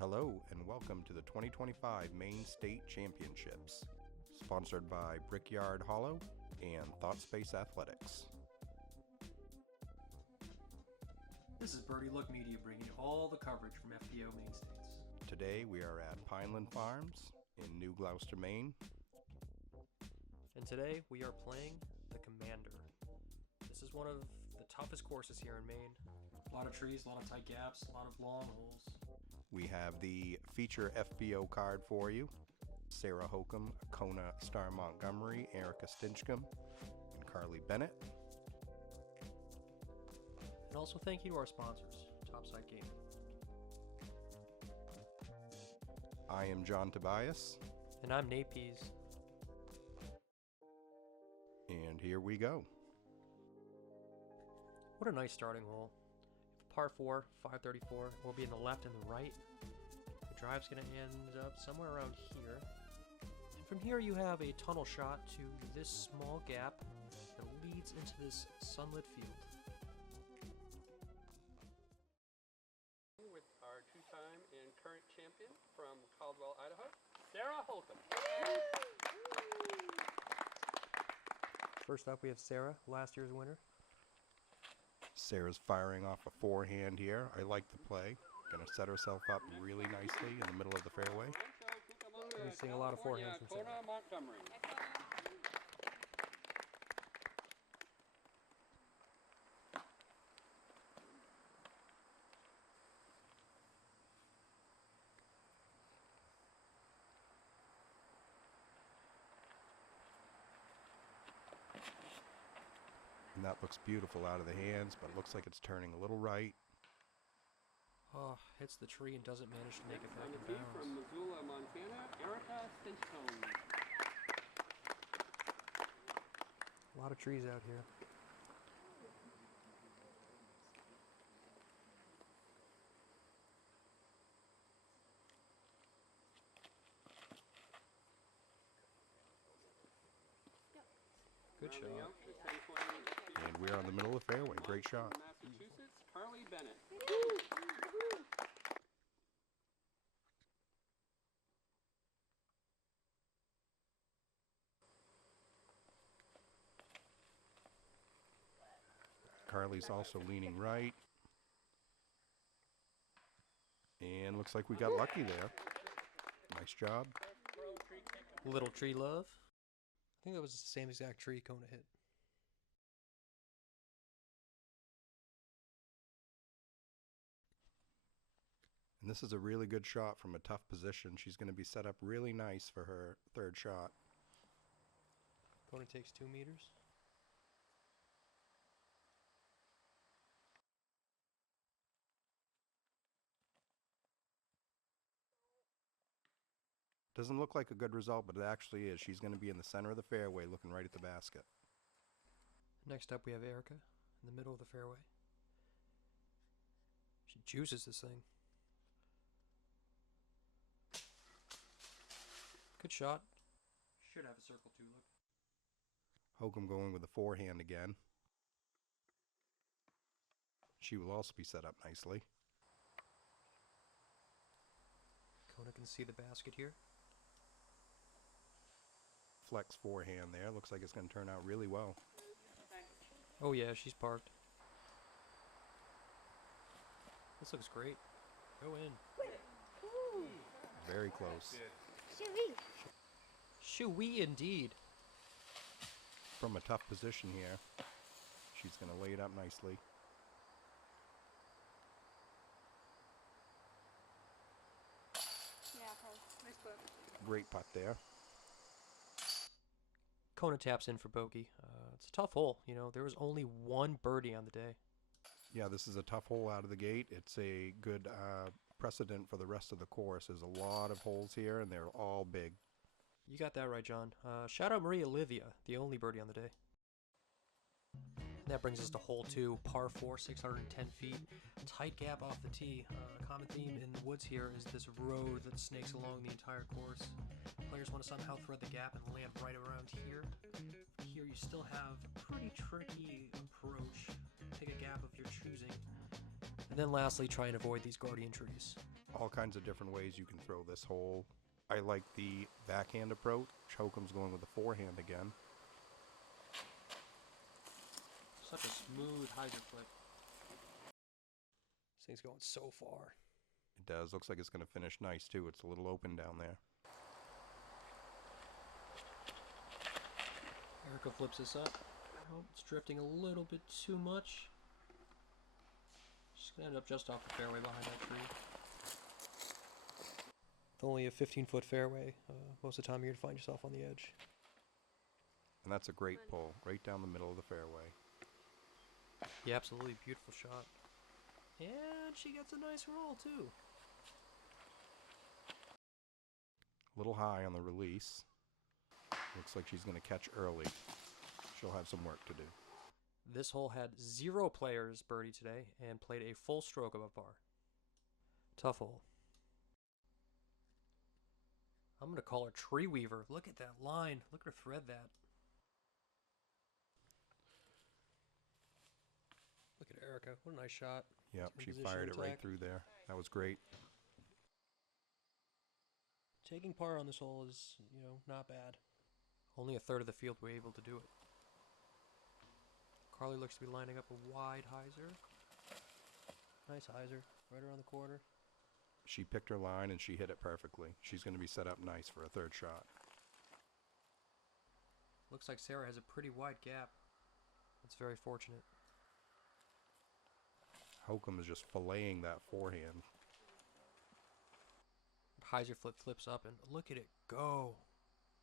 Hello and welcome to the 2025 Maine State Championships, sponsored by Brickyard Hollow and Thought Space Athletics. This is Birdie Look Media bringing you all the coverage from FPO Maine States. Today we are at Pineland Farms in New Gloucester, Maine. And today we are playing the Commander. This is one of the toughest courses here in Maine. A lot of trees, a lot of tight gaps, a lot of long holes. We have the feature FPO card for you. Sarah Hokem, Kona Star Montgomery, Erika Stinchcomb, and Carli Bennett. And also thank you to our sponsors, Topside Gaming. I am John Tobias. And I'm Nate Pease. And here we go. What a nice starting hole. Par 4, 534, will be in the left and the right. The drive's going to end up somewhere around here. And from here you have a tunnel shot to this small gap that leads into this sunlit field. With our two-time and current champion from Caldwell, Idaho, Sarah Hokem. First up we have Sarah, last year's winner. Sarah's firing off a forehand here. I like the play. Going to set herself up really nicely in the middle of the fairway. We're seeing a lot of forehands from Sarah. Kona, Montgomery. And that looks beautiful out of the hands, but it looks like it's turning a little right. Oh, hits the tree and doesn't manage to make it back On in the tee bounds. from Missoula, Montana, Erika Stinchcomb. A lot of trees out here. Good shot. Rounding out the 10-20 And we're on the middle of the fairway. Great shot. Massachusetts, Carli Bennett. Carli's also leaning right. And looks like we got lucky there. Nice job. Little tree love. I think that was the same exact tree Kona hit. And this is a really good shot from a tough position. She's going to be set up really nice for her third shot. Kona takes 2 meters. Doesn't look like a good result, but it actually is. She's going to be in the center of the fairway looking right at the basket. Next up we have Erika in the middle of the fairway. She juices this thing. Good shot. Should have a circle too, look. Hokom going with the forehand again. She will also be set up nicely. Kona can see the basket here. Flex forehand there. Looks like it's going to turn out really well. Oh yeah, she's parked. This looks great. Go in. Very close. Shoo-wee indeed. From a tough position here. She's going to lay it up nicely. Great putt there. Kona taps in for bogey. It's a tough hole. You know, there was only one birdie on the day. Yeah, this is a tough hole out of the gate. It's a good precedent for the rest of the course. There's a lot of holes here, and they're all big. You got that right, John. Shout out Maria Olivia, the only birdie on the day. That brings us to hole 2, par 4, 610 feet. Tight gap off the tee. Common theme in the woods here is this road that snakes along the entire course. Players want to somehow thread the gap and land right around here. Here you still have a pretty tricky approach. Take a gap of your choosing. And then lastly, try and avoid these guardian trees. All kinds of different ways you can throw this hole. I like the backhand approach. Hokom's going with the forehand again. Such a smooth hyzer flip. This thing's going so far. It does. Looks like it's going to finish nice too. It's a little open down there. Erika flips this up. Oh, it's drifting a little bit too much. She's going to end up just off the fairway behind that tree. With only a 15-foot fairway, most of the time you're going to find yourself on the edge. And that's a great pull, right down the middle of the fairway. Yeah, absolutely beautiful shot. And she gets a nice roll, too. A little high on the release. Looks like she's going to catch early. She'll have some work to do. This hole had 0 players birdie today and played a full stroke above par. Tough hole. I'm going to call her Tree Weaver. Look at that line. Look at her thread that. Look at Erika. What a nice shot. Yep, Turn she position fired it right attack. through there. That was great. Taking par on this hole is, not bad. Only a third of the field were able to do it. Carli looks to be lining up a wide hyzer. Nice hyzer, right around the corner. She picked her line and she hit it perfectly. She's going to be set up nice for a third shot. Looks like Sarah has a pretty wide gap. That's very fortunate. Hokom is just filleting that forehand. Hyzer flips up and look at it go.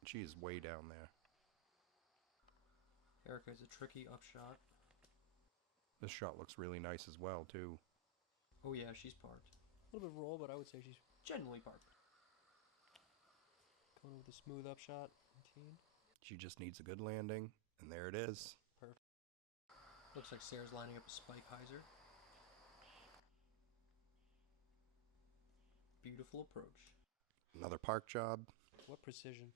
She is way down there. Erika has a tricky upshot. This shot looks really nice as well, too. Oh yeah, she's parked. A little bit of roll, but I would say she's generally parked. Kona with a smooth upshot. She just needs a good landing, and there it is. Perfect. Looks like Sarah's lining up a spike hyzer. Beautiful approach. Another park job. What precision.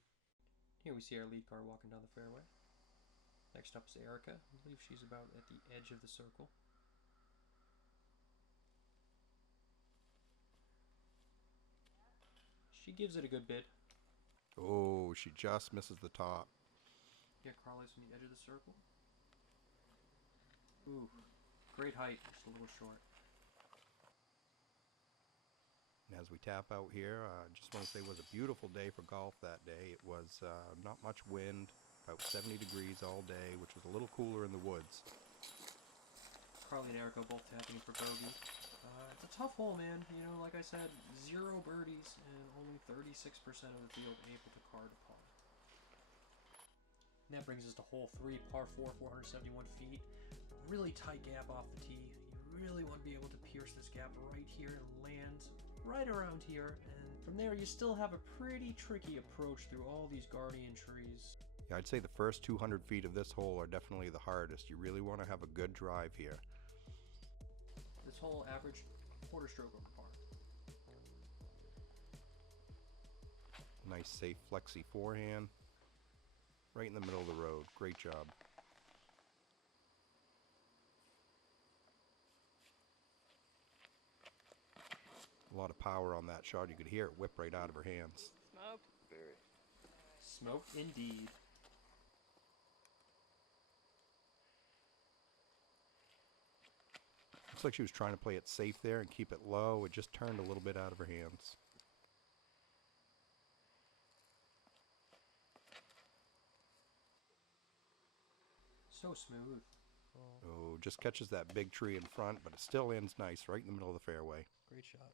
Here we see our lead car walking down the fairway. Next up is Erika. I believe she's about at the edge of the circle. She gives it a good bit. Oh, she just misses the top. Yeah, Carli's from the edge of the circle. Ooh, great height, just a little short. And as we tap out here, just want to say it was a beautiful day for golf that day. It was not much wind, about 70 degrees all day, which was a little cooler in the woods. Carli and Erika both tapping for bogey. It's a tough hole, man. Like I said, 0 birdies and only 36% of the field able to card a par. And that brings us to hole 3, par 4, 471 feet. Really tight gap off the tee. You really want to be able to pierce this gap right here and land right around here. And from there, you still have a pretty tricky approach through all these guardian trees. Yeah, I'd say the first 200 feet of this hole are definitely the hardest. You really want to have a good drive here. This hole averaged quarter stroke over par. Nice, safe, flexy forehand. Right in the middle of the road. Great job. A lot of power on that shot. You could hear it whip right out of her hands. Smoked. Very. Smoked indeed. Looks like she was trying to play it safe there and keep it low. It just turned a little bit out of her hands. So smooth. Oh, just catches that big tree in front, but it still ends nice right in the middle of the fairway. Great shot.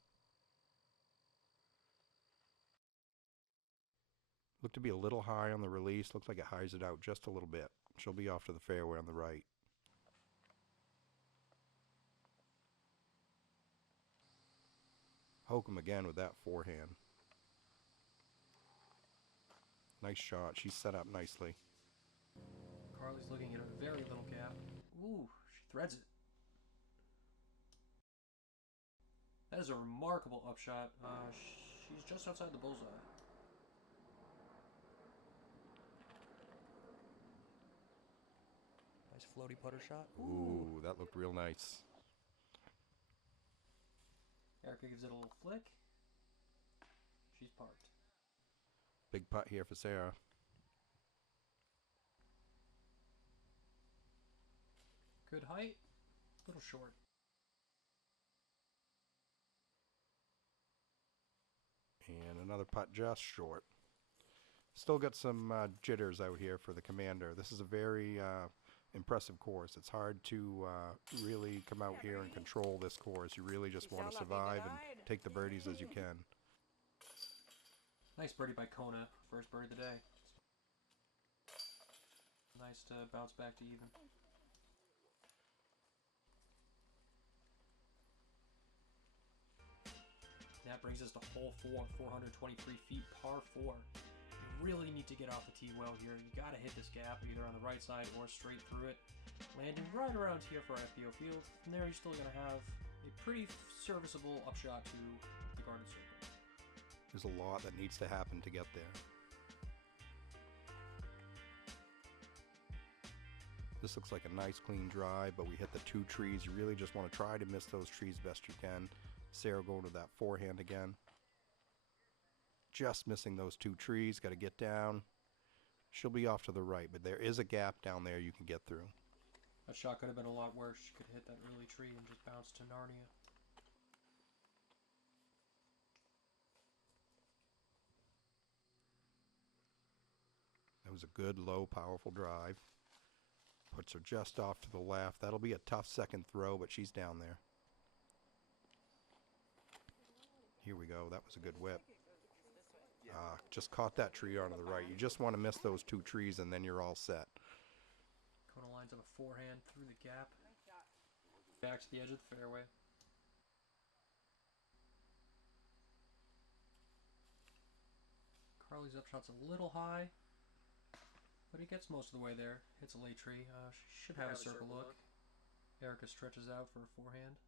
Looked to be a little high on the release. Looks like it highs it out just a little bit. She'll be off to the fairway on the right. Hokem again with that forehand. Nice shot. She's set up nicely. Carli's looking at a very little gap. Ooh, she threads it. That is a remarkable upshot. She's just outside the bullseye. Nice floaty putter shot. Ooh, that looked real nice. Erika gives it a little flick. She's parked. Big putt here for Sarah. Good height, a little short. And another putt just short. Still got some jitters out here for the Commander. This is a very impressive course. It's hard to really come out here and control this course. You really just want to survive and take the birdies as you can. Nice birdie by Kona. First birdie of the day. Nice to bounce back to even. That brings us to hole 4, 423 feet, par 4. You really need to get off the tee well here. You gotta hit this gap either on the right side or straight through it. Landing right around here for our FPO field. From there, you're still gonna have a pretty serviceable upshot to the garden circle. There's a lot that needs to happen to get there. This looks like a nice clean drive, but we hit the 2 trees. You really just want to try to miss those trees best you can. Sarah going to that forehand again. Just missing those 2 trees. Got to get down. She'll be off to the right, but there is a gap down there you can get through. That shot could have been a lot worse. She could hit that early tree and just bounce to Narnia. That was a good, low, powerful drive. Puts her just off to the left. That'll be a tough second throw, but she's down there. Here we go. That was a good whip. Just caught that tree onto the right. You just want to miss those 2 trees, and then you're all set. Kona lines up a forehand through the gap. Back to the edge of the fairway. Carli's upshot's a little high, but he gets most of the way there. Hits a late tree. She should have a circle look. Erika stretches out for a forehand.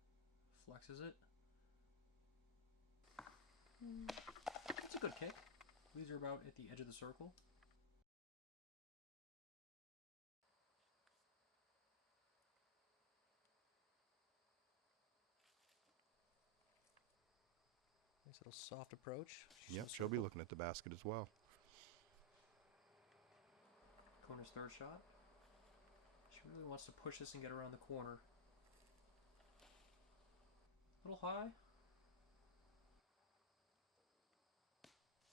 Flexes it. It's a good kick. Leaves her about at the edge of the circle. Nice little soft approach. Yep, she'll be looking at the basket as well. Kona's third shot. She really wants to push this and get around the corner. A little high.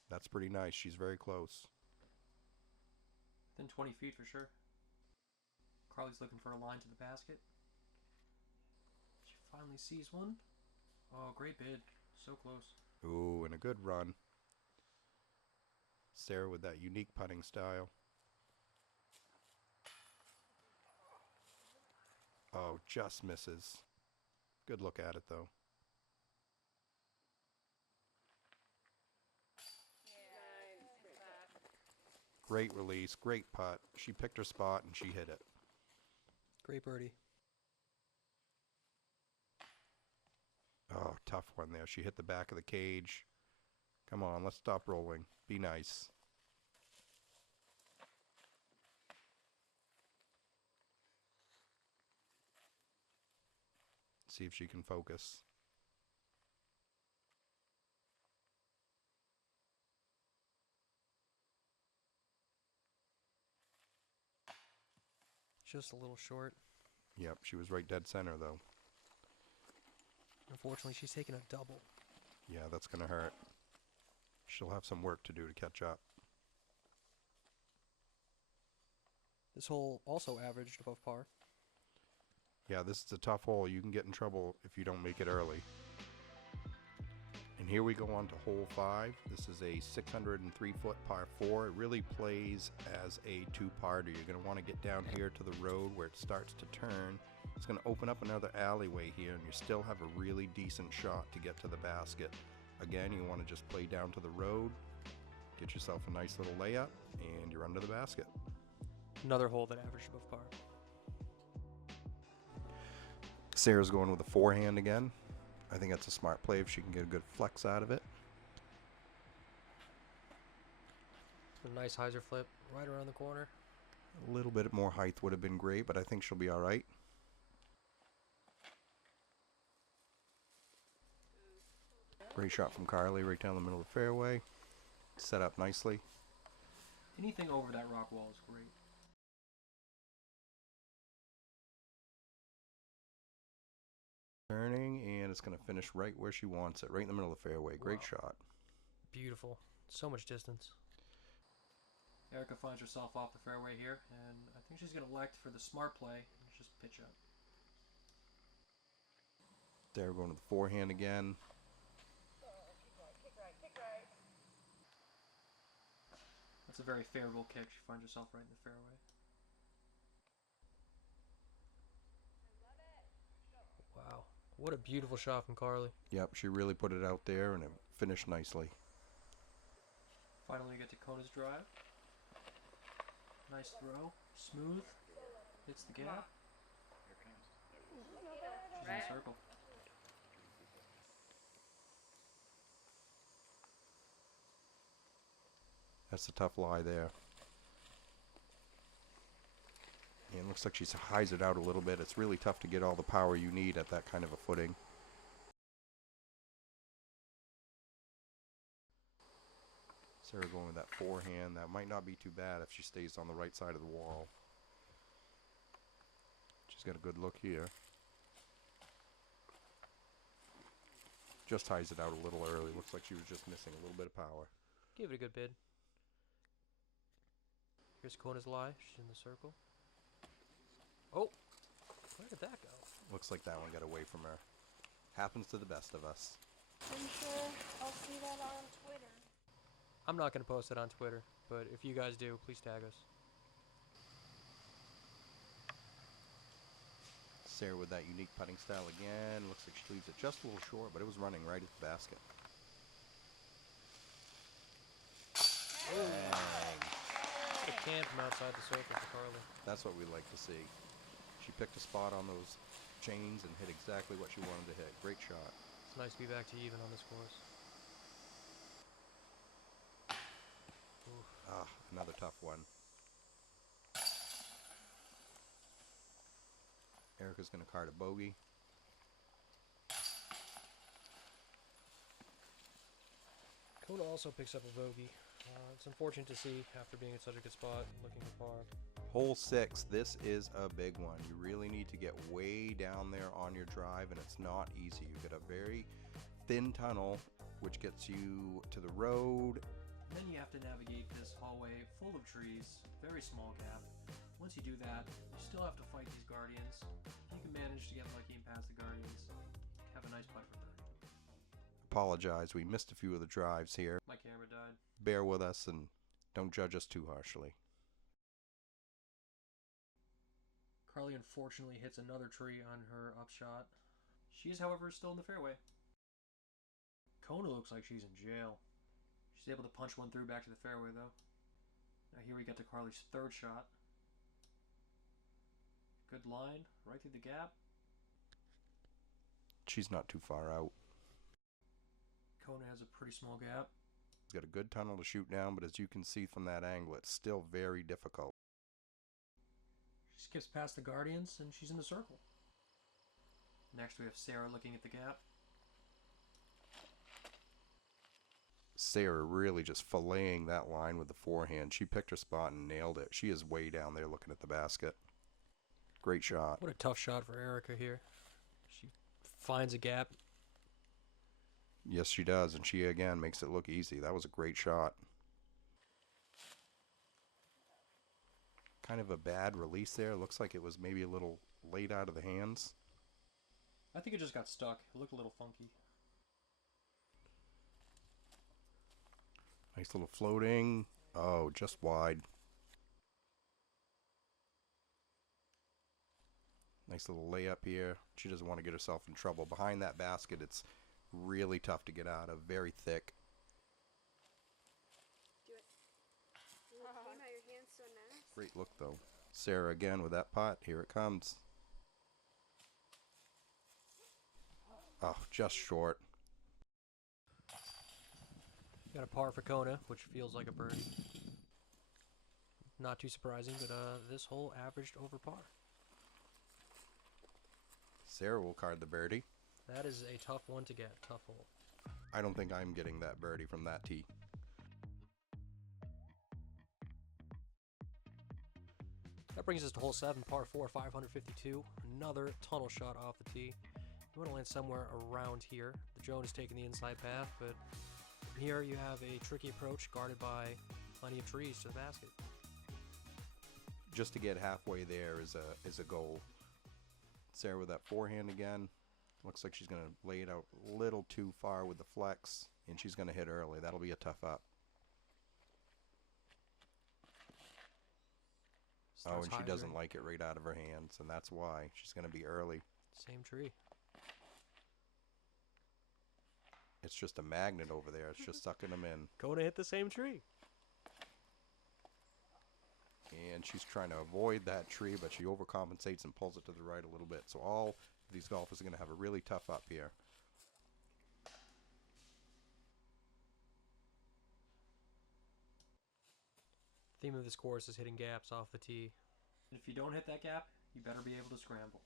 That's pretty nice. She's very close. Within 20 feet for sure. Carli's looking for a line to the basket. She finally sees one. Oh, great bid. So close. Ooh, and a good run. Sarah with that unique putting style. Oh, just misses. Good look at it, though. Great release, great putt. She picked her spot and she hit it. Great birdie. Oh, tough one there. She hit the back of the cage. Come on, let's stop rolling. Be nice. See if she can focus. Just a little short. Yep, she was right dead center, though. Unfortunately, she's taking a double. Yeah, that's going to hurt. She'll have some work to do to catch up. This hole also averaged above par. Yeah, this is a tough hole. You can get in trouble if you don't make it early. And here we go on to hole 5. This is a 603-foot par 4. It really plays as a 2-parter. You're going to want to get down here to the road where it starts to turn. It's going to open up another alleyway here, and you still have a really decent shot to get to the basket. Again, you want to just play down to the road, get yourself a nice little layup, and you're under the basket. Another hole that averaged above par. Sarah's going with a forehand again. I think that's a smart play if she can get a good flex out of it. A nice hyzer flip right around the corner. A little bit more height would have been great, but I think she'll be all right. Great shot from Carli right down the middle of the fairway. Set up nicely. Anything over that rock wall is great. Turning, and it's going to finish right where she wants it, right in the middle of the fairway. Great Wow. shot. Beautiful. So much distance. Erika finds herself off the fairway here, and I think she's going to elect for the smart play and just pitch up. There, going to the forehand again. That's a very favorable kick. She finds herself right in the fairway. Wow. What a beautiful shot from Carli. Yep, she really put it out there, and it finished nicely. Finally, we get to Kona's drive. Nice throw. Smooth. Hits the gap. She's in the circle. That's a tough lie there. And it looks like she highs it out a little bit. It's really tough to get all the power you need at that kind of a footing. Sarah going with that forehand. That might not be too bad if she stays on the right side of the wall. She's got a good look here. Just ties it out a little early. Looks like she was just missing a little bit of power. Give it a good bid. Here's Kona's lie. She's in the circle. Oh! Where did that go? Looks like that one got away from her. Happens to the best of us. I'm sure I'll see that on Twitter. I'm not going to post it on Twitter, but if you guys do, please tag us. Sarah with that unique putting style again. Looks like she leaves it just a little short, but it was running right at the basket. Bang. A can from outside the circle for Carli. That's what we like to see. She picked a spot on those chains and hit exactly what she wanted to hit. Great shot. It's nice to be back to even on this course. Oof. Ah, another tough one. Erika's going to card a bogey. Kona also picks up a bogey. It's unfortunate to see after being in such a good spot, looking at par. Hole 6, this is a big one. You really need to get way down there on your drive, and it's not easy. You've got a very thin tunnel, which gets you to the road. Then you have to navigate this hallway full of trees, very small gap. Once you do that, you still have to fight these guardians. You can manage to get lucky and pass the guardians. Have a nice putt for birdie. Apologize, we missed a few of the drives here. My camera died. Bear with us and don't judge us too harshly. Carli unfortunately hits another tree on her upshot. She is, however, still in the fairway. Kona looks like she's in jail. She's able to punch one through back to the fairway, though. Now here we get to Carli's third shot. Good line, right through the gap. She's not too far out. Kona has a pretty small gap. Got a good tunnel to shoot down, but as you can see from that angle, it's still very difficult. She skips past the guardians, and she's in the circle. Next we have Sarah looking at the gap. Sarah really just filleting that line with the forehand. She picked her spot and nailed it. She is way down there looking at the basket. Great shot. What a tough shot for Erika here. She finds a gap. Yes, she does, and she again makes it look easy. That was a great shot. Kind of a bad release there. Looks like it was maybe a little late out of the hands. I think it just got stuck. It looked a little funky. Nice little floating. Oh, just wide. Nice little layup here. She doesn't want to get herself in trouble. Behind that basket, it's really tough to get out of. Very thick. Do it. Look, Emma, your hand's so nice. Great look, though. Sarah again with that putt. Here it comes. Oh, just short. Got a par for Kona, which feels like a birdie. Not too surprising, but this hole averaged over par. Sarah will card the birdie. That is a tough one to get. Tough hole. I don't think I'm getting that birdie from that tee. That brings us to hole 7, par 4, 552. Another tunnel shot off the tee. You want to land somewhere around here. The drone is taking the inside path, but from here you have a tricky approach guarded by plenty of trees to the basket. Just to get halfway there is a goal. Sarah with that forehand again. Looks like she's going to lay it out a little too far with the flex, and she's going to hit early. That'll be a tough up. Oh, and she doesn't like it right out of her hands, and that's why she's going to be early. Same tree. It's just a magnet over there. It's just sucking them in. Kona hit the same tree. And she's trying to avoid that tree, but she overcompensates and pulls it to the right a little bit. So all of these golfers are going to have a really tough up here. The theme of this course is hitting gaps off the tee. And if you don't hit that gap, you better be able to scramble.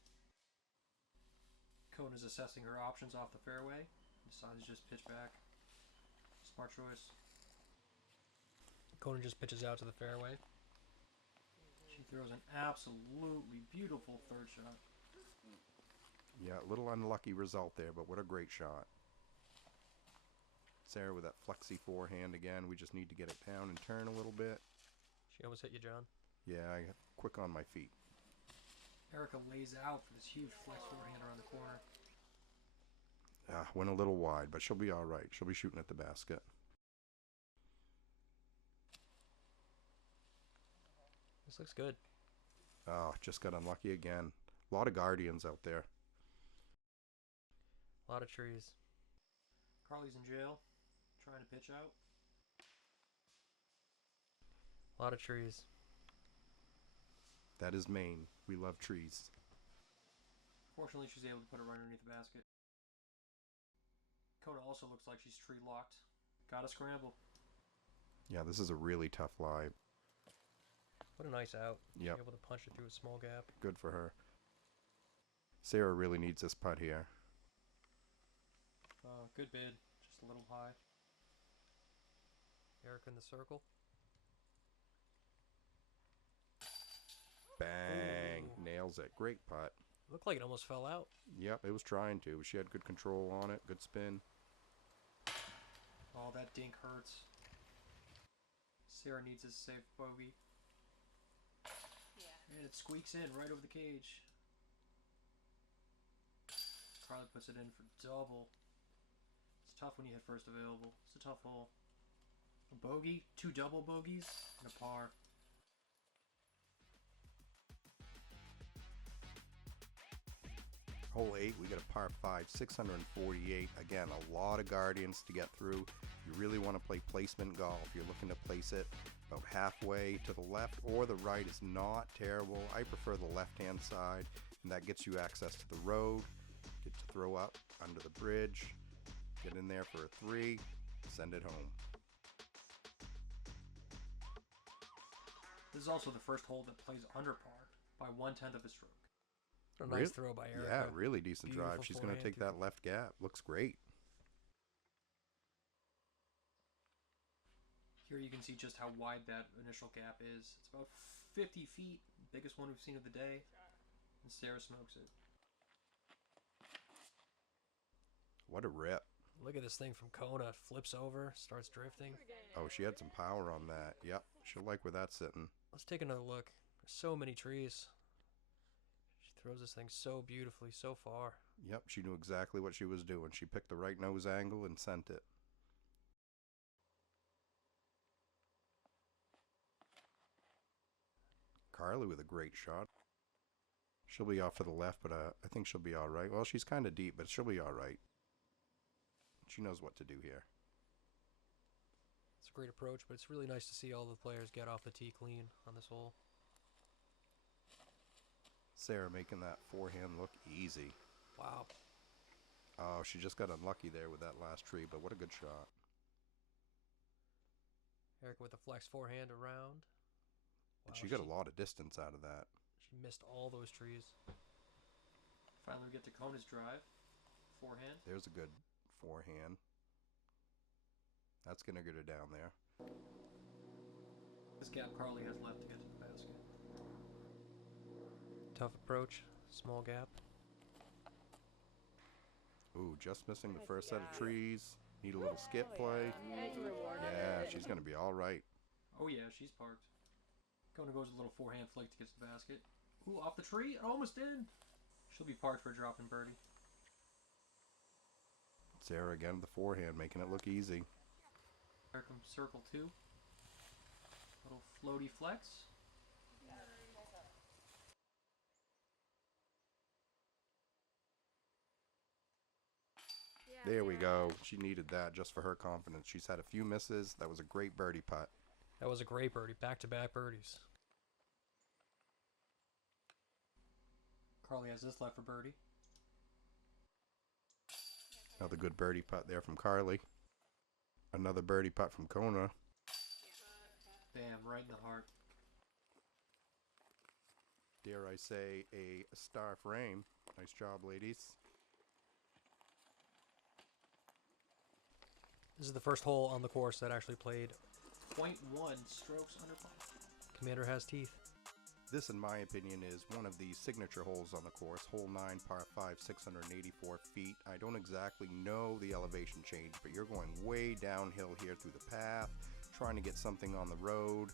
Kona's assessing her options off the fairway. Decides to just pitch back. Smart choice. Kona just pitches out to the fairway. She throws an absolutely beautiful third shot. Yeah, a little unlucky result there, but what a great shot. Sarah with that flexy forehand again. We just need to get it down and turn a little bit. She almost hit you, John. Yeah, I got quick on my feet. Erika lays out for this huge flex forehand around the corner. Went a little wide, but she'll be all right. She'll be shooting at the basket. This looks good. Oh, just got unlucky again. A lot of guardians out there. A lot of trees. Carli's in jail, trying to pitch out. A lot of trees. That is Maine. We love trees. Fortunately, she's able to put it right underneath the basket. Kona also looks like she's tree locked. Gotta scramble. Yeah, this is a really tough lie. What a nice out. Yep. Able to punch it through a small gap. Good for her. Sarah really needs this putt here. Good bid. Just a little high. Erika in the circle. Bang. Ooh. Nails it. Great putt. Looked like it almost fell out. Yep, it was trying to. She had good control on it. Good spin. Oh, that dink hurts. Sarah needs a safe bogey. Yeah. And it squeaks in right over the cage. Carli puts it in for double. It's tough when you hit first available. It's a tough hole. A bogey, 2 double bogeys, and a par. Hole 8, we got a par 5, 648. Again, a lot of guardians to get through. You really want to play placement golf. You're looking to place it about halfway to the left or the right is not terrible. I prefer the left-hand side, and that gets you access to the road. Get to throw up under the bridge. Get in there for a 3. Send it home. This is also the first hole that plays under par by 1/10 of a stroke. A nice Really? throw by Erika. Yeah, really decent Beautiful drive. She's going to forehand take through. that left gap. Looks great. Here you can see just how wide that initial gap is. It's about 50 feet, biggest one we've seen of the day. And Sarah smokes it. What a rip. Look at this thing from Kona. It flips over, starts drifting. Oh, she had some power on that. Yep, she'll like where that's sitting. Let's take another look. There's so many trees. She throws this thing so beautifully, so far. Yep, she knew exactly what she was doing. She picked the right nose angle and sent it. Carli with a great shot. She'll be off to the left, but I think she'll be all right. Well, she's kind of deep, but she'll be all right. She knows what to do here. It's a great approach, but it's really nice to see all the players get off the tee clean on this hole. Sarah making that forehand look easy. Wow. Oh, she just got unlucky there with that last tree, but what a good shot. Erika with a flex forehand around. And Wow, she got a lot of distance out of that. She missed all those trees. Finally, we get to Kona's drive. Forehand. There's a good forehand. That's going to get her down there. This gap Carli has left to get to the basket. Tough approach, small gap. Ooh, just missing the first set of trees. Need a little skip play. Yeah, she's going to be all right. Oh yeah, she's parked. Kona goes a little forehand flick to get to the basket. Ooh, off the tree, almost in. She'll be parked for a drop in birdie. Sarah again with the forehand, making it look easy. Here comes circle 2. Little floaty flex. There we go. She needed that just for her confidence. She's had a few misses. That was a great birdie putt. That was a great birdie. Back-to-back birdies. Carli has this left for birdie. Another good birdie putt there from Carli. Another birdie putt from Kona. Bam, right in the heart. Dare I say, a star frame. Nice job, ladies. This is the first hole on the course that actually played 0.1 strokes under par. Commander has teeth. This, in my opinion, is one of the signature holes on the course. Hole 9, par 5, 684 feet. I don't exactly know the elevation change, but you're going way downhill here through the path, trying to get something on the road.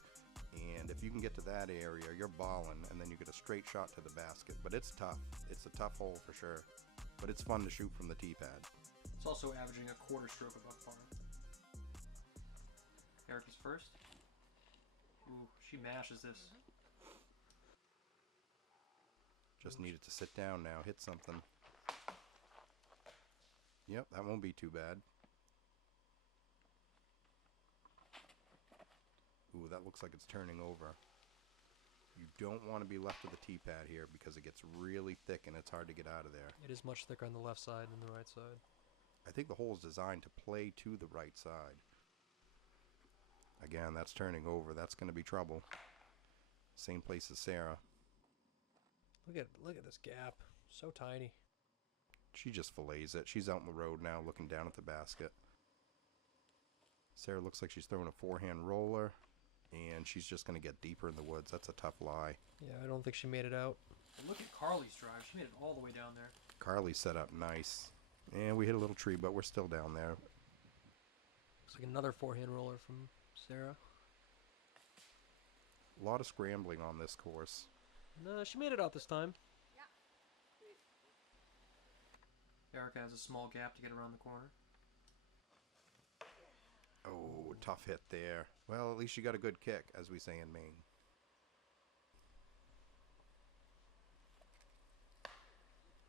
And if you can get to that area, you're balling, and then you get a straight shot to the basket. But it's tough. It's a tough hole for sure. But it's fun to shoot from the tee pad. It's also averaging a quarter stroke above par. Erika's first. Ooh, she mashes this. Just needed to sit down now, hit something. Yep, that won't be too bad. Ooh, that looks like it's turning over. You don't want to be left with the tee pad here because it gets really thick and it's hard to get out of there. It is much thicker on the left side than the right side. I think the hole is designed to play to the right side. Again, that's turning over. That's going to be trouble. Same place as Sarah. Look at this gap. So tiny. She just fillets it. She's out in the road now looking down at the basket. Sarah looks like she's throwing a forehand roller, and she's just going to get deeper in the woods. That's a tough lie. Yeah, I don't think she made it out. But look at Carli's drive. She made it all the way down there. Carli set up nice. And we hit a little tree, but we're still down there. Looks like another forehand roller from Sarah. A lot of scrambling on this course. No, she made it out this time. Yeah. Erika has a small gap to get around the corner. Oh, tough hit there. Well, at least you got a good kick, as we say in Maine.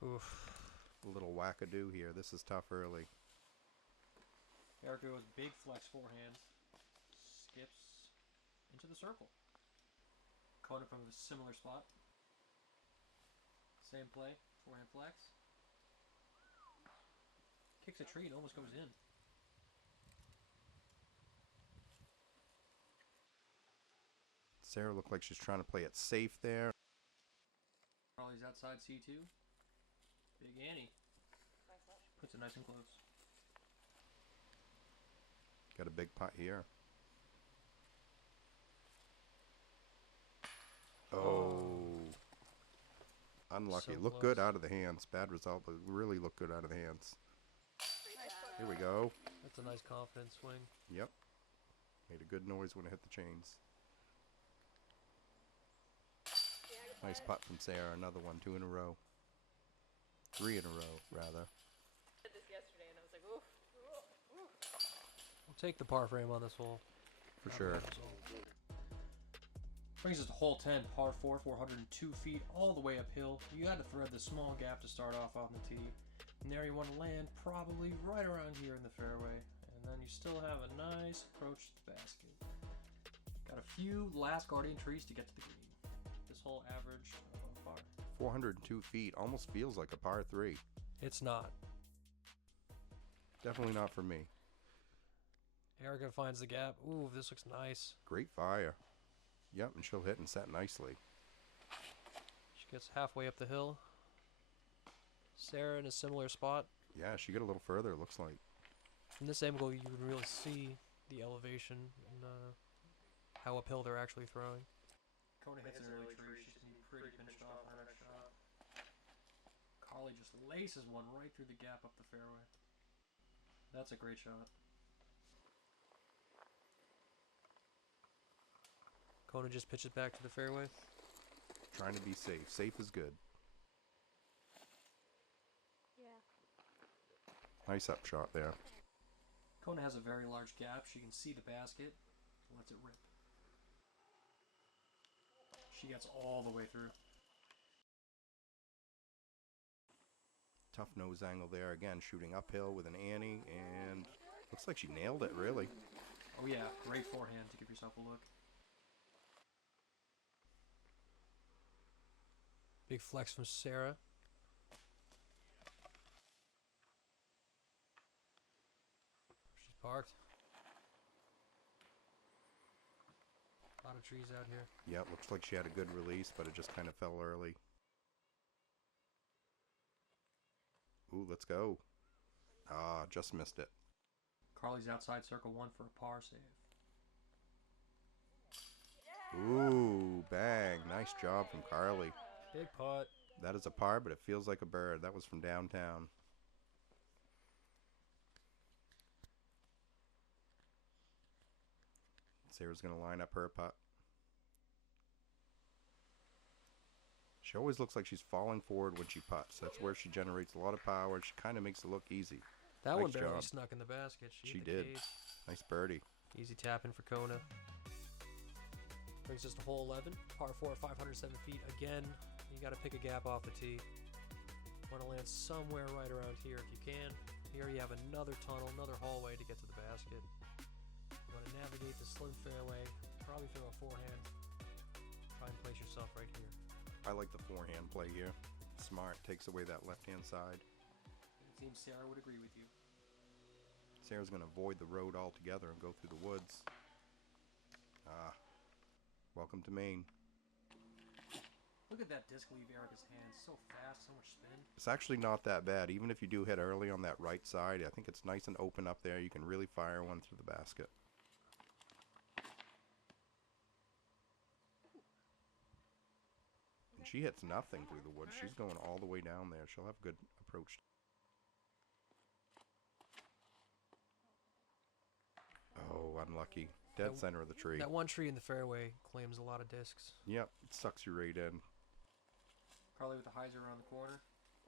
Oof. A little wackadoo here. This is tough early. Erika goes big flex forehand. Skips into the circle. Kona from a similar spot. Same play. Forehand flex. Kicks a tree and almost goes in. Sarah looked like she's trying to play it safe there. Carli's outside C2. Big Annie. Puts it nice and close. Got a big putt here. Oh. Unlucky. So Looked close. good out of the hands. Bad result, but really looked good out of the hands. Here we go. That's a nice confident swing. Yep. Made a good noise when it hit the chains. Nice putt from Sarah. Another one. 2 in a row. 3 in a row, rather. I did this yesterday and I was like, oof. We'll take the par frame on this hole. For sure. Brings us to hole 10, par 4, 402 feet, all the way uphill. You got to thread the small gap to start off on the tee. And there you want to land probably right around here in the fairway. And then you still have a nice approach to the basket. Got a few last guardian trees to get to the green. This hole averaged above par. 402 feet. Almost feels like a par 3. It's not. Definitely not for me. Erika finds the gap. Ooh, this looks nice. Great fire. Yep, and she'll hit and set nicely. She gets halfway up the hill. Sarah in a similar spot. Yeah, she got a little further, it looks like. From this angle, you can really see the elevation and how uphill they're actually throwing. Kona hits an early tree. She's going to be pretty pinched off on that shot. Carli just laces one right through the gap up the fairway. That's a great shot. Kona just pitches back to the fairway. Trying to be safe. Safe is good. Yeah. Nice upshot there. Kona has a very large gap. She can see the basket. Lets it rip. She gets all the way through. Tough nose angle there. Again, shooting uphill with an Annie, and looks like she nailed it, really. Oh yeah, great forehand to give yourself a look. Big flex from Sarah. She's parked. A lot of trees out here. Yeah, it looks like she had a good release, but it just kind of fell early. Ooh, let's go. Ah, just missed it. Carli's outside circle 1 for a par save. Ooh, bang. Nice job from Carli. Big putt. That is a par, but it feels like a bird. That was from downtown. Sarah's going to line up her putt. She always looks like she's falling forward when she putts. That's where she generates a lot of power. She kind of makes it look easy. That Nice one barely job. snuck in the basket. She hit the did. cage. Nice birdie. Easy tap in for Kona. Brings us to hole 11. Par 4, 507 feet. Again, you got to pick a gap off the tee. Want to land somewhere right around here if you can. Here you have another tunnel, another hallway to get to the basket. You want to navigate the slim fairway. Probably throw a forehand. Try and place yourself right here. I like the forehand play here. Smart. Takes away that left-hand side. It seems Sarah would agree with you. Sarah's going to avoid the road altogether and go through the woods. Ah. Welcome to Maine. Look at that disc leave Erika's hand. So fast, so much spin. It's actually not that bad. Even if you do hit early on that right side, I think it's nice and open up there. You can really fire one through the basket. And she hits nothing through the woods. She's going all the way down there. She'll have a good approach. Oh, unlucky. Dead center of the tree. That one tree in the fairway claims a lot of discs. Yep, it sucks you right in. Carli with the hyzer around the corner.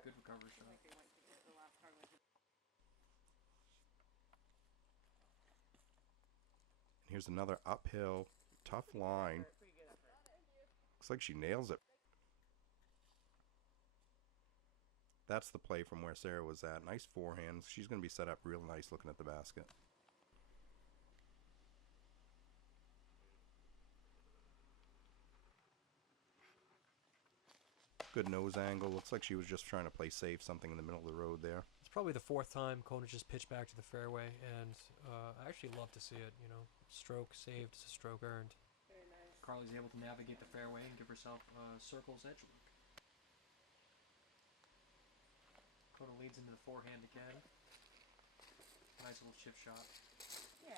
Good recovery shot. Here's another uphill, tough line. Looks like she nails it. That's the play from where Sarah was at. Nice forehand. She's going to be set up real nice looking at the basket. Good nose angle. Looks like she was just trying to play safe, something in the middle of the road there. It's probably the 4th time Kona just pitched back to the fairway, and I actually love to see it. You know, stroke saved is a stroke earned. Very nice. Carli's able to navigate the fairway and give herself a circle's edge look. Kona leads into the forehand again. Nice little chip shot. Yeah.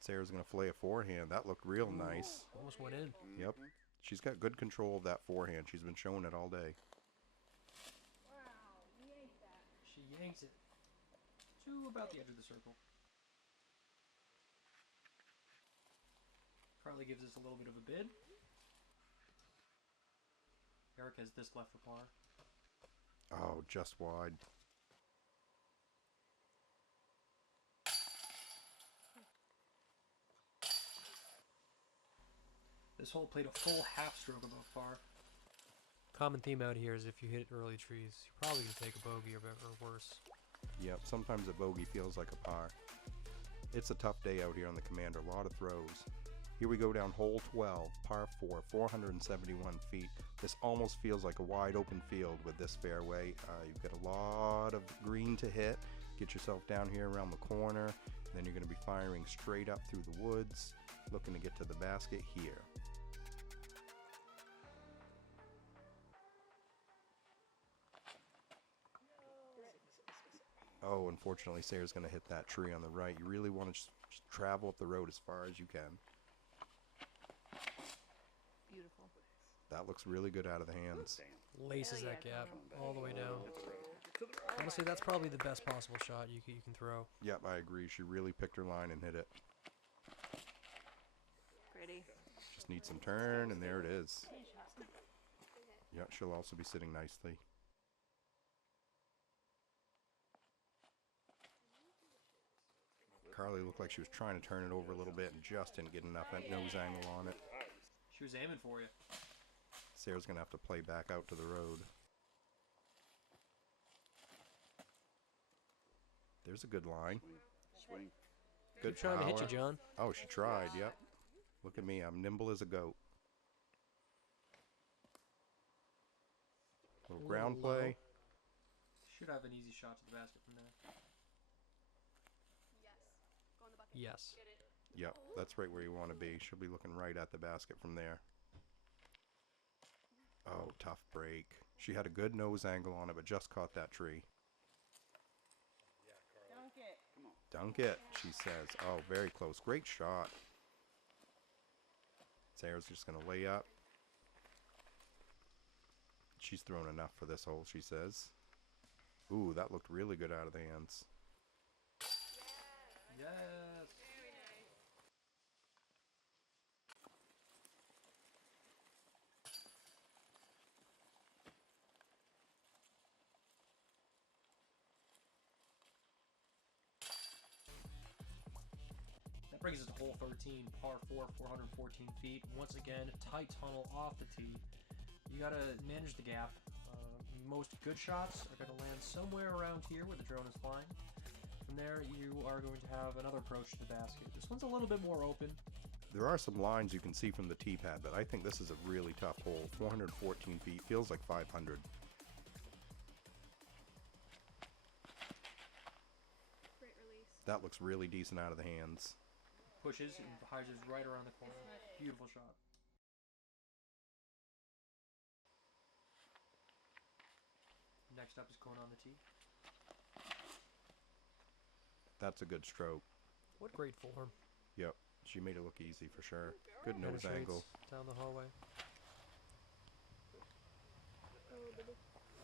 Sarah's going to flay a forehand. That looked real nice. Almost went in. Yep. She's got good control of that forehand. She's been showing it all day. Wow, yank that. She yanks it to about the edge of the circle. Carli gives us a little bit of a bid. Erika has this left for par. Oh, just wide. This hole played a full half stroke above par. Common theme out here is if you hit early trees, you're probably going to take a bogey or worse. Yep, sometimes a bogey feels like a par. It's a tough day out here on the Commander. A lot of throws. Here we go down hole 12, par 4, 471 feet. This almost feels like a wide open field with this fairway. You've got a lot of green to hit. Get yourself down here around the corner. Then you're going to be firing straight up through the woods, looking to get to the basket here. Oh, unfortunately, Sarah's going to hit that tree on the right. You really want to just travel up the road as far as you can. Beautiful. That looks really good out of the hands. Laces that gap all the way down. Honestly, that's probably the best possible shot you can throw. Yep, I agree. She really picked her line and hit it. Pretty. Just needs some turn, and there it is. Yeah, she'll also be sitting nicely. Carli looked like she was trying to turn it over a little bit and just didn't get enough nose angle on it. She was aiming for you. Sarah's going to have to play back out to the road. There's a good line. Swing. Good Keep trying to hit power. you, John. Oh, she tried, yep. Look at me, I'm nimble as a goat. Little ground Low. play. Should have an easy shot to the basket from there. Yes. Go in the bucket. Yes. Get it. Yep, that's right where you want to be. She'll be looking right at the basket from there. Oh, tough break. She had a good nose angle on it, but just caught that tree. Dunk it. Dunk it, she says. Oh, very close. Great shot. Sarah's just going to lay up. She's thrown enough for this hole, she says. Ooh, that looked really good out of the hands. Yes. Very nice. That brings us to hole 13, par 4, 414 feet. Once again, tight tunnel off the tee. You gotta manage the gap. Most good shots are gonna land somewhere around here where the drone is flying. From there, you are going to have another approach to the basket. This one's a little bit more open. There are some lines you can see from the tee pad, but I think this is a really tough hole. 414 feet, feels like 500. Great release. That looks really decent out of the hands. Pushes and hyzers right around the corner. Beautiful shot. Next up is Kona on the tee. That's a good stroke. What great form. Yep, she made it look easy for sure. Good nose Penetrates angle. down the hallway.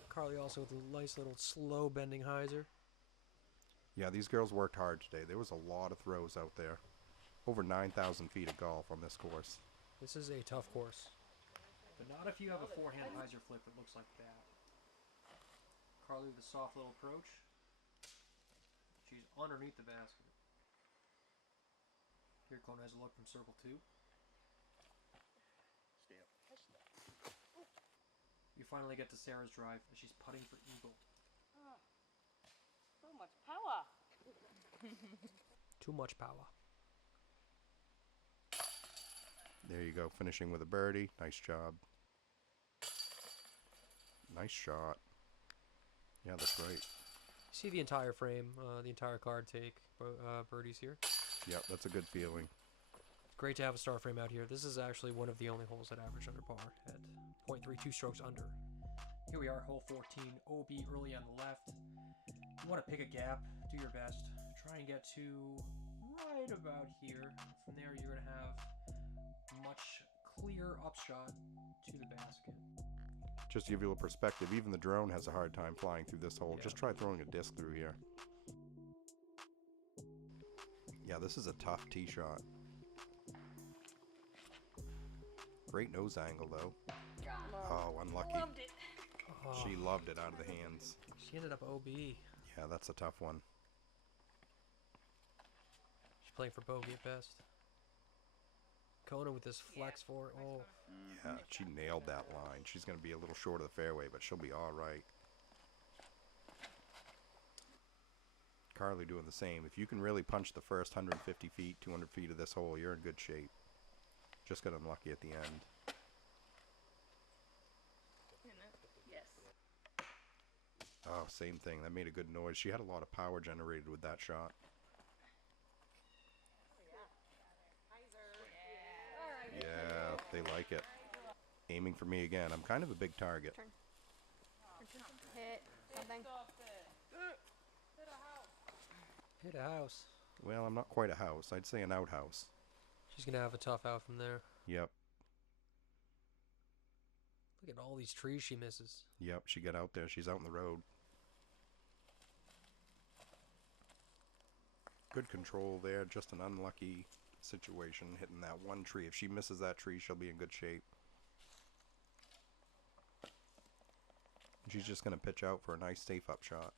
Carli also with a nice little slow bending hyzer. Yeah, these girls worked hard today. There was a lot of throws out there. Over 9,000 feet of golf on this course. This is a tough course. But not if you have a forehand hyzer flip that looks like that. Carli with a soft little approach. She's underneath the basket. Here Kona has a look from circle 2. Stay up. You finally get to Sarah's drive as she's putting for eagle. So much power. Too much power. There you go, finishing with a birdie. Nice job. Nice shot. Yeah, that's right. See the entire frame, the entire card take birdies here. Yep, that's a good feeling. It's great to have a star frame out here. This is actually one of the only holes that average under par at 0.32 strokes under. Here we are, hole 14, OB early on the left. You want to pick a gap, do your best. Try and get to right about here. From there, you're going to have a much clear upshot to the basket. Just to give you a little perspective, even the drone has a hard time flying through this hole. Yeah. Just try throwing a disc through here. Yeah, this is a tough tee shot. Great nose angle, though. Oh, unlucky. Loved it. Oh, She loved it out of the hands. she ended up OB. Yeah, that's a tough one. She's playing for bogey at best. Kona with this flex for it. Oh, Yeah, she nailed that line. She's going to be a little short of the fairway, but she'll be all right. Carli doing the same. If you can really punch the first 150 feet, 200 feet of this hole, you're in good shape. Just got unlucky at the end. Yes. Oh, same thing. That made a good noise. She had a lot of power generated with that shot. Yeah, they like it. Aiming for me again. I'm kind of a big target. Hit something. Hit a house. Well, I'm not quite a house. I'd say an outhouse. She's gonna have a tough out from there. Yep. Look at all these trees she misses. Yep, she got out there. She's out in the road. Good control there. Just an unlucky situation hitting that one tree. If she misses that tree, she'll be in good shape. She's just going to pitch out for a nice safe up shot.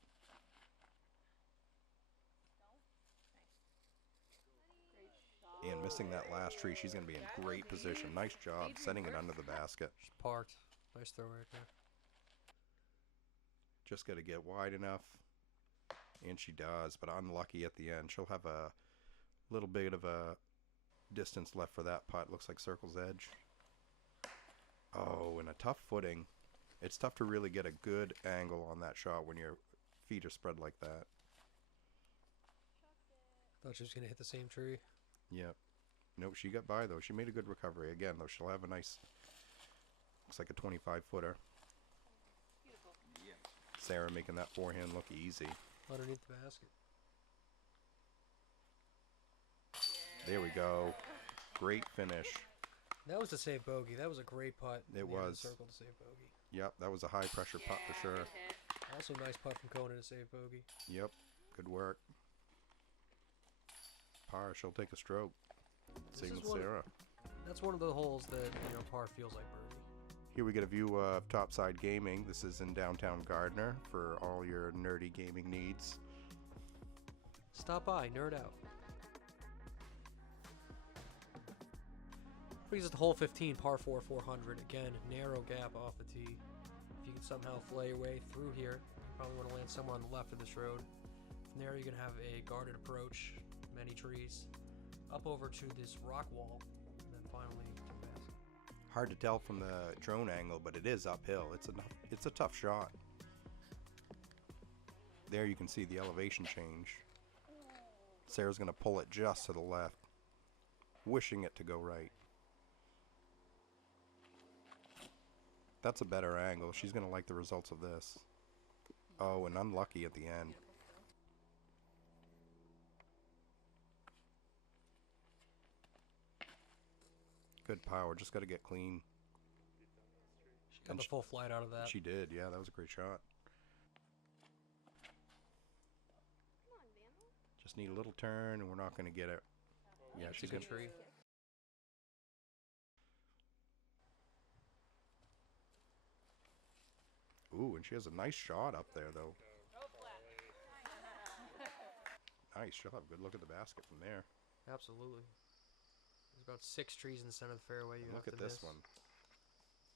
And missing that last tree, she's going to be in great position. Nice job setting it under the basket. She's parked. Nice throw right there. Just got to get wide enough. And she does, but unlucky at the end. She'll have a little bit of a distance left for that putt. Looks like circle's edge. Oh, and a tough footing. It's tough to really get a good angle on that shot when your feet are spread like that. Thought she was gonna hit the same tree. Yep. Nope, she got by though. She made a good recovery. Again, though, she'll have a nice, looks like a 25-footer. Sarah making that forehand look easy. Underneath the basket. There we go. Great finish. That was to save bogey. That was a great putt. It near the was. circle to save bogey. Yep, that was a high pressure putt for sure. Also nice putt from Kona to save bogey. Yep, good work. Par, she'll take a stroke. Same with Sarah. That's one of the holes that, you know, par feels like birdie. Here we get a view of Topside Gaming. This is in downtown Gardner for all your nerdy gaming needs. Stop by, nerd out. Brings us to hole 15, par 4, 400. Again, narrow gap off the tee. If you can somehow flay your way through here, you probably want to land somewhere on the left of this road. From there, you're going to have a guarded approach, many trees, up over to this rock wall, and then finally to the basket. Hard to tell from the drone angle, but it is uphill. It's a tough shot. There you can see the elevation change. Sarah's going to pull it just to the left, wishing it to go right. That's a better angle. She's going to like the results of this. Oh, and unlucky at the end. Good power. Just got to get clean. She got the full flight out of that. She did. Yeah, that was a great shot. Come on, Vandal. Just need a little turn, and we're not going to get it. Yeah, she's going to... tree. Ooh, and she has a nice shot up there, though. Nice. She'll have a good look at the basket from there. Absolutely. There's about 6 trees in the center of the fairway. You Look have at to this miss. one.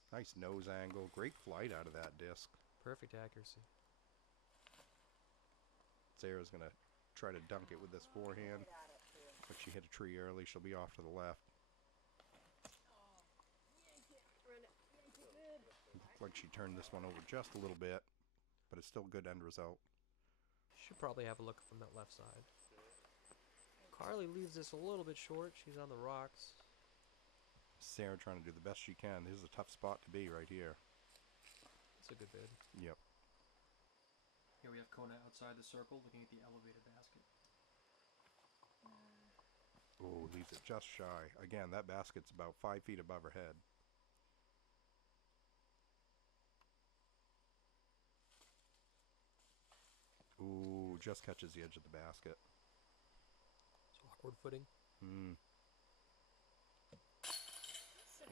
Nice nose angle. Great flight out of that disc. Perfect accuracy. Sarah's going to try to dunk it with this forehand. But she hit a tree early. She'll be off to the left. Looks like she turned this one over just a little bit. But it's still a good end result. Should probably have a look from that left side. Carli leaves this a little bit short. She's on the rocks. Sarah trying to do the best she can. This is a tough spot to be right here. It's a good bid. Yep. Here we have Kona outside the circle looking at the elevated basket. Oh, leaves it just shy. Again, that basket's about 5 feet above her head. Ooh, just catches the edge of the basket. It's awkward footing. Hmm.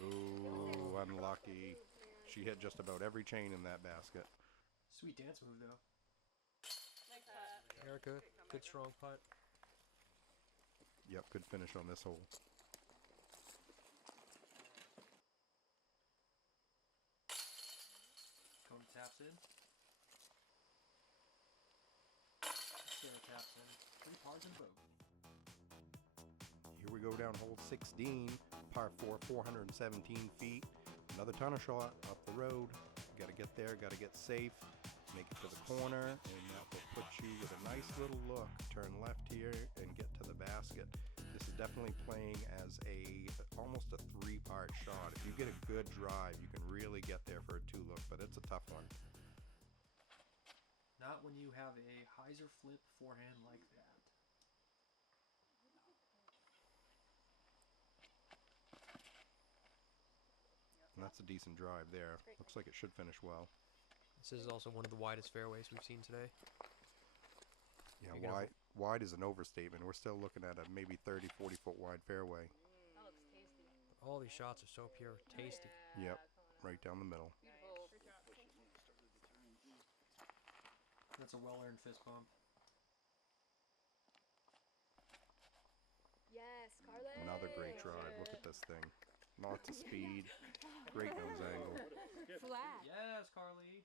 Ooh, unlucky. She hit just about every chain in that basket. Sweet dance move, though. Erika, good strong putt. Yep, good finish on this hole. Kona taps in. Sarah taps in. 3 pars and bogey. Here we go down hole 16, par 4, 417 feet. Another tunnel shot up the road. Got to get there, got to get safe, make it to the corner, and that will put you with a nice little look. Turn left here and get to the basket. This is definitely playing as almost a 3-part shot. If you get a good drive, you can really get there for a 2-look, but it's a tough one. Not when you have a hyzer flip forehand like that. That's a decent drive there. Great. Looks like it should finish well. This is also one of the widest fairways we've seen today. Yeah, You're gonna wide is an overstatement. We're still looking at a maybe 30, 40 foot wide fairway. That looks tasty. All these shots are so pure, tasty. Yep, Kona. right down the middle. Beautiful. That's a well-earned fist bump. Yes, Carli. Another great drive. Look at this thing. Lots of speed. Great nose angle. Flat. Yes, Carli.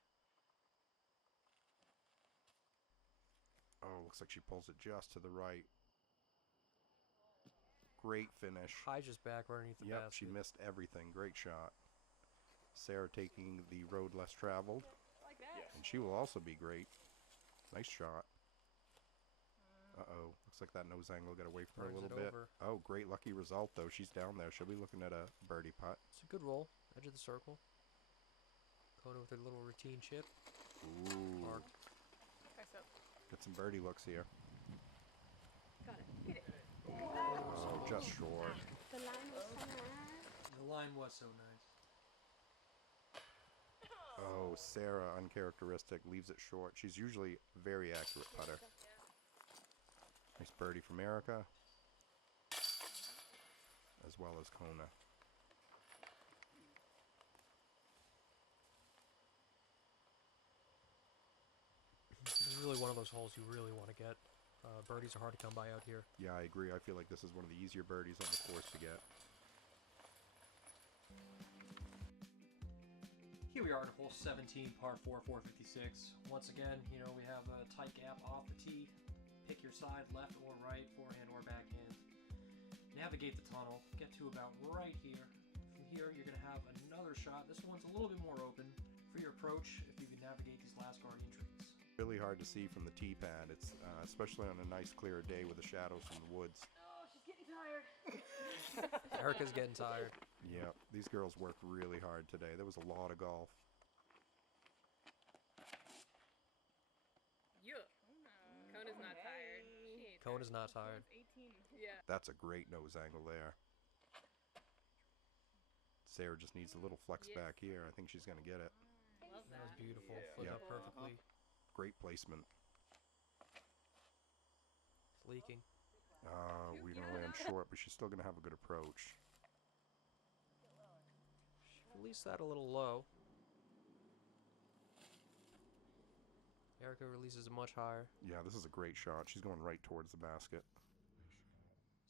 Oh, looks like she pulls it just to the right. Great finish. High just back right underneath the Yep, basket. she missed everything. Great shot. Sarah taking the road less traveled. Like that. And she will also be great. Nice shot. Uh-oh. Looks like that nose angle got away from her a Turns little it bit. over. Oh, great lucky result, though. She's down there. She'll be looking at a birdie putt. It's a good roll. Edge of the circle. Kona with her little routine chip. Ooh. Marked. Nice up. Get some birdie looks here. Got it. Hit it. Oh, just short. The line was so nice. The line was so nice. Oh, Sarah, uncharacteristic, leaves it short. She's usually a very accurate putter. Nice birdie from Erika. As well as Kona. This is really one of those holes you really want to get. Birdies are hard to come by out here. Yeah, I agree. I feel like this is one of the easier birdies on the course to get. Here we are at hole 17, par 4, 456. Once again, you know, we have a tight gap off the tee. Pick your side, left or right, forehand or backhand. Navigate the tunnel, get to about right here. From here, you're going to have another shot. This one's a little bit more open for your approach if you can navigate these last guardian trees. Really hard to see from the tee pad. It's especially on a nice clear day with the shadows from the woods. Oh, she's getting tired. Erika's getting tired. Yep, these girls worked really hard today. There was a lot of golf. Yeah. Kona's not tired. She ain't Kona's tired. not tired. 18. Yeah. That's a great nose angle there. Sarah just needs a little flex Yes. back here. I think she's going to get it. Love That was that. beautiful. Yeah. Flipped Yep. up perfectly. Great placement. It's leaking. We don't land short, but she's still going to have a good approach. She released that a little low. Erika releases it much higher. Yeah, this is a great shot. She's going right towards the basket.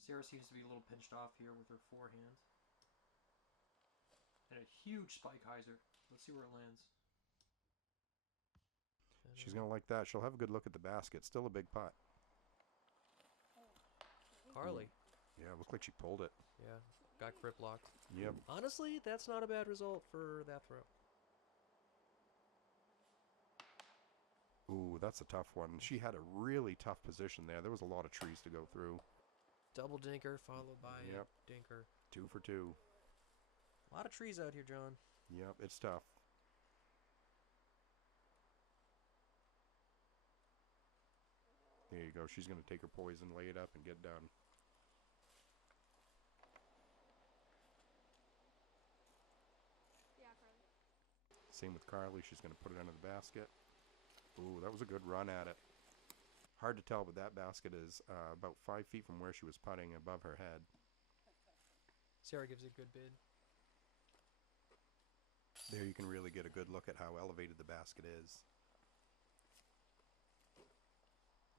Sarah seems to be a little pinched off here with her forehand. And a huge spike hyzer. Let's see where it lands. And, She's going to like that. She'll have a good look at the basket. Still a big putt. Carli. Yeah, it looked like she pulled it. Yeah, got grip locked. Yep. Honestly, that's not a bad result for that throw. Ooh, that's a tough one. She had a really tough position there. There was a lot of trees to go through. Double dinker followed by Yep. a dinker. 2 for 2. A lot of trees out here, John. Yep, it's tough. There you go. She's going to take her poison, lay it up, and get done. Yeah, Carli. Same with Carli. She's going to put it under the basket. Ooh, that was a good run at it. Hard to tell, but that basket is about 5 feet from where she was putting above her head. Sarah gives it a good bid. There you can really get a good look at how elevated the basket is.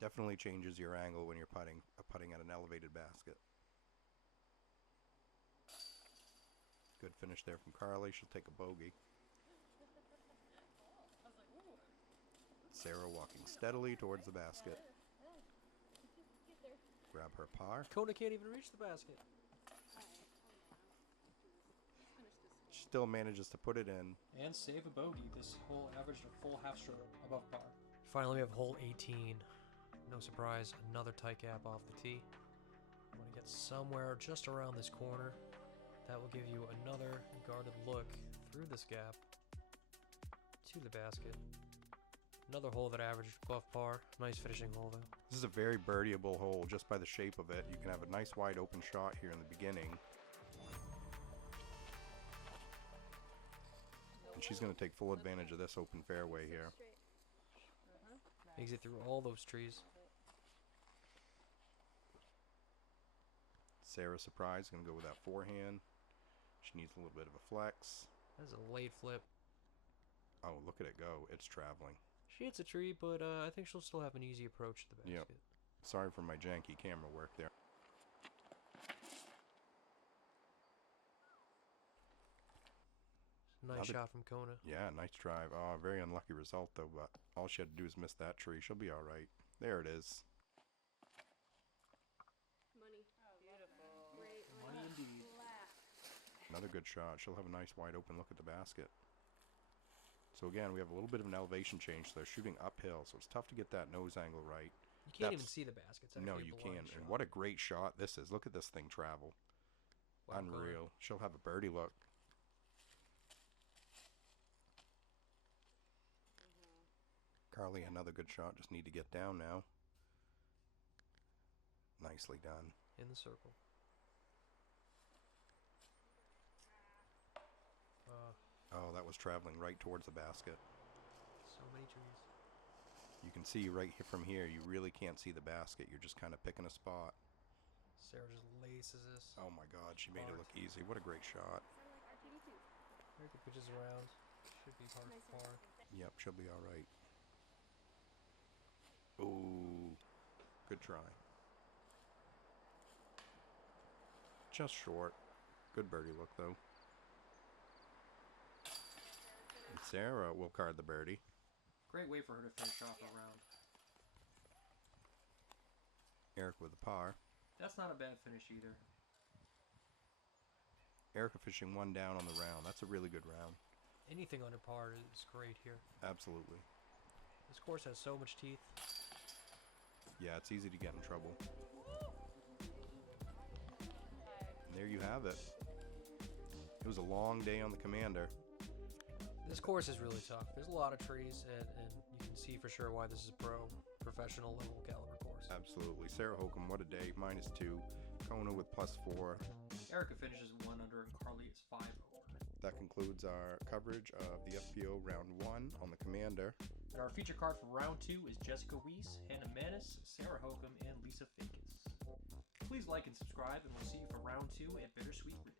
Definitely changes your angle when you're putting at an elevated basket. Good finish there from Carli. She'll take a bogey. Sarah walking steadily towards the basket. Grab her par. Kona can't even reach the basket. She still manages to put it in. And save a bogey. This hole averaged a full half stroke above par. Finally, we have hole 18. No surprise, another tight gap off the tee. I'm going to get somewhere just around this corner. That will give you another guarded look through this gap to the basket. Another hole that averaged above par. Nice finishing hole, though. This is a very birdieable hole just by the shape of it. You can have a nice wide open shot here in the beginning. she's going to take full advantage of this open fairway here. Straight. Makes it through all those trees. Sarah Surprise going to go with that forehand. She needs a little bit of a flex. That's a late flip. Oh, look at it go. It's traveling. She hits a tree, but I think she'll still have an easy approach to the Yep. basket. Sorry for my janky camera work there. Nice Another- shot from Kona. Yeah, nice drive. Oh, very unlucky result though, but all she had to do is miss that tree. She'll be alright. There it is. Money. Beautiful. Great. Money indeed. Another good shot. She'll have a nice wide open look at the basket. So again, we have a little bit of an elevation change. So they're shooting uphill, so it's tough to get that nose angle right. You can't even That's- see the basket. It's No, actually you a blind can't. shot. And what a great shot this is. Look at this thing travel. Wow, Kona. Unreal. She'll have a birdie look. Carli, another good shot. Just need to get down now. Nicely done. In the circle. Oh, that was traveling right towards the basket. So many trees. You can see right from here, you really can't see the basket. You're just kind of picking a spot. Sarah just laces this. Oh my God, she made it look easy. What a great shot. Sound like RPD2. Erika pitches around. Should be hard Nice far. Yep, she'll be all right. Ooh, good try. Just short. Good birdie look, though. And Sarah will card the birdie. Great way for her to finish off a round. Erika with a par. That's not a bad finish either. Erika fishing one down on the round. That's a really good round. Anything under par is great here. Absolutely. This course has so much teeth. Yeah, it's easy to get in trouble. And there you have it. It was a long day on the Commander. This course is really tough. There's a lot of trees, and you can see for sure why this is a professional level caliber course. Absolutely. Sarah Hokem, what a day. -2. Kona with +4. Erika finishes 1 under, and Carli is 5 over. That concludes our coverage of the FPO round 1 on the Commander. And our feature card for round 2 is Jessica Weiss, Hannah Manis, Sarah Hokom, and Lisa Fakis. Please like and subscribe, and we'll see you for round 2 at Bittersweet Ridge.